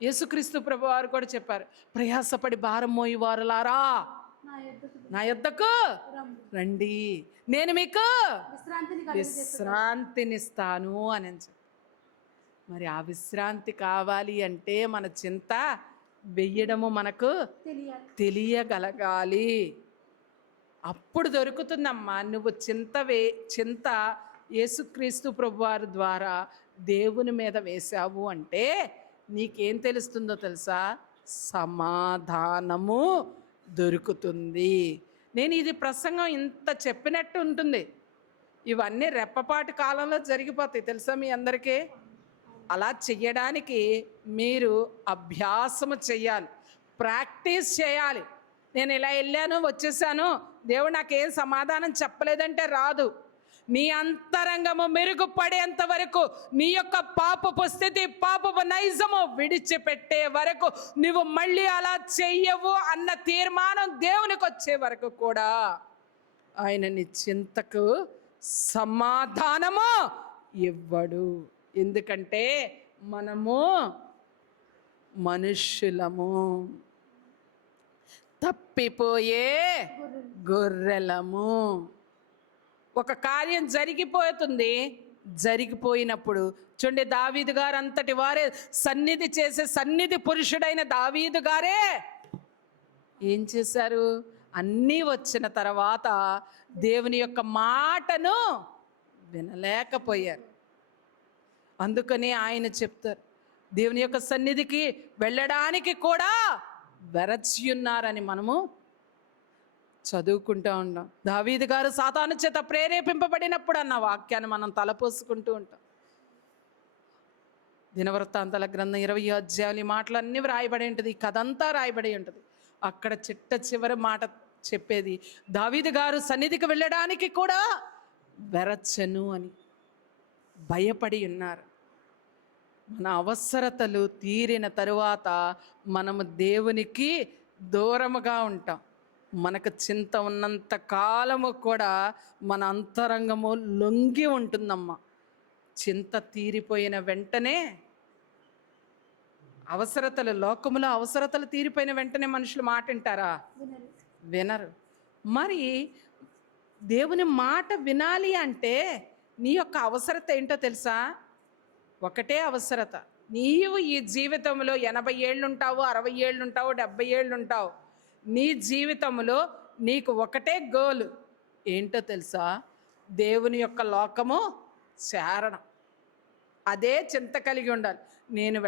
యేసుక్రీస్తు ప్రభువారు కూడా చెప్పారు, ప్రయాసపడి భారం మోయువారులారా నా యొద్దకు రండి, నేను మీకు విశ్రాంతినిస్తాను అని చెప్పి. మరి ఆ విశ్రాంతి కావాలి అంటే మన చింత వెయ్యడము మనకు తెలియగలగాలి. అప్పుడు దొరుకుతుందమ్మా. నువ్వు చింత యేసుక్రీస్తు ప్రభువారి ద్వారా దేవుని మీద వేశావు అంటే నీకేం తెలుస్తుందో తెలుసా? సమాధానము దొరుకుతుంది. నేను ఇది ప్రసంగం ఇంత చెప్పినట్టు ఉంటుంది, ఇవన్నీ రెప్పపాటి కాలంలో జరిగిపోతాయి తెలుసా మీ అందరికీ. అలా చెయ్యడానికి మీరు అభ్యాసము చెయ్యాలి, ప్రాక్టీస్ చేయాలి. నేను ఇలా వెళ్ళాను వచ్చేసాను, దేవుడు నాకేం సమాధానం చెప్పలేదంటే రాదు. నీ అంతరంగము మెరుగుపడేంత వరకు, నీ యొక్క పాపపు స్థితి, పాపపు నైజము విడిచిపెట్టే వరకు, నువ్వు మళ్ళీ అలా చెయ్యవు అన్న తీర్మానం దేవునికి వచ్చే వరకు కూడా ఆయన నీ చింతకు సమాధానము ఇవ్వడు. ఎందుకంటే మనము మనుష్యులము, తప్పిపోయే గొర్రెలము. ఒక కార్యం జరిగిపోతుంది, జరిగిపోయినప్పుడు చూడండి, దావీదు గారు అంతటి వారే సన్నిధి చేసే సన్నిధి పురుషుడైన దావీదు గారే ఏం చేశారు? అన్నీ వచ్చిన తర్వాత దేవుని యొక్క మాటను వినలేకపోయారు. అందుకని ఆయన చెప్తారు, దేవుని యొక్క సన్నిధికి వెళ్ళడానికి కూడా వెరచియున్నారని మనము చదువుకుంటూ ఉంటాం. దావీదు గారు సాతాను చేత ప్రేరేపింపబడినప్పుడు అన్న వాక్యాన్ని మనం తలపోసుకుంటూ ఉంటాం. దినవృత్తాంతాల గ్రంథం 20 అధ్యాయాలు ఈ మాటలన్నీ రాయబడి ఉంటుంది, ఈ కథ అంతా రాయబడి ఉంటుంది. అక్కడ చివరి మాట చెప్పేది, దావీదు గారు సన్నిధికి వెళ్ళడానికి కూడా వెరచను అని భయపడి ఉన్నారు. మన అవసరతలు తీరిన తరువాత మనము దేవునికి దూరముగా ఉంటాం. మనకు చింత ఉన్నంత కాలము కూడా మన అంతరంగము లొంగి ఉంటుందమ్మా. చింత తీరిపోయిన వెంటనే అవసరతలు, లోకములో అవసరతలు తీరిపోయిన వెంటనే మనుషులు మాట వింటారా? వినరు. మరి దేవుని మాట వినాలి అంటే నీ యొక్క అవసరత ఏంటో తెలుసా? ఒకటే అవసరత. నీవు ఈ జీవితంలో 80 ఏళ్ళు ఉంటావు, 60 ఏళ్ళు ఉంటావు, 70 ఏళ్ళు ఉంటావు. నీ జీవితంలో నీకు ఒకటే గోల్ ఏంటో తెలుసా? దేవుని యొక్క లోకము చేరడం. అదే చింత కలిగి ఉండాలి. నేను